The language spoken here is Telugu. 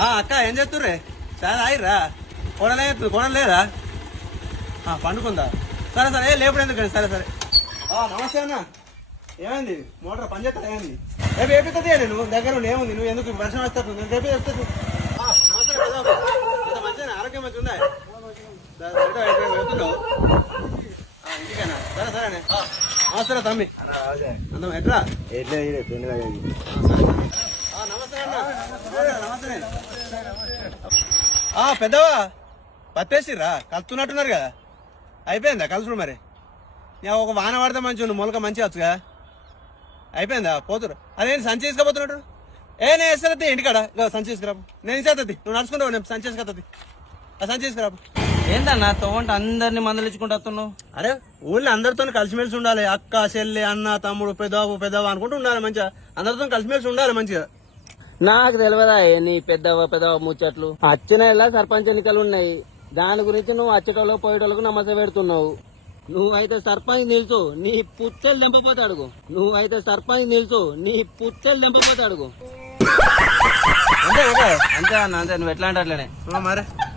అక్క ఏం చేస్తుర్రే చాలా ఆయిరా కొనలు లేదా పండుకుందా సరే సరే లేపుడు ఎందుకు సరే సరే నమస్తే అన్న ఏమైంది మోటార్ పనిచేస్తా ఏమైంది రేపు ఏపిస్తుంది నువ్వు దగ్గర ఉండి ఏముంది నువ్వు ఎందుకు వర్షం వస్తాను నేను రేపే చెప్తాను మంచిగా ఆరోగ్యం మంచిగా ఉందా వెళ్తున్నావు ఇంటికేనా సరే సరేనే నమస్తే తమ్మి అందం ఎట్లా నమస్తే అన్న నమస్తే పెద్దవా పత్తేసిర్రా కలుతున్నట్టున్నారు కదా అయిపోయిందా కలుసుడు మరి నేను ఒక వాన పడితే మంచి మొలక మంచిగా వచ్చుగా అయిపోయిందా పోతురు అదేంటి సంచి తీసుకుపోతున్నట్టు నేను వేస్తుంది ఇంటికాడ సంచి తీసుకురాపు నేను ఇచ్చేస్తుంది నువ్వు నడుచుకుంటావు నేను సంచి తీసుకొస్తుంది ఆ సంచి తీసుకురాపు ఏందన్నా తోవంట అందరినీ మందలించుకుంటూ వస్తున్నావు అరే ఊళ్ళో అందరితో కలిసిమెలిసి ఉండాలి అక్క చెల్లి అన్న తమ్ముడు పెద్దవ అనుకుంటూ ఉండాలి మంచిగా అందరితో కలిసిమెలిసి ఉండాలి మంచిగా నాకు తెలియదా నీ పెద్దవ ముచ్చట్లు అచ్చ నెల సర్పంచ్ ఎన్నికలు ఉన్నాయి దాని గురించి నువ్వు అచ్చటోళ్ళు పోయేటోళ్ళకు నమ్మస పెడుతున్నావు నువ్వైతే సర్పంచ్ నిల్చు నీ పుత్తెలు దింపపోతే అడుగు అంతే అంతే అన్న అంతే నువ్వు ఎట్లా అంటే అట్లనే మరి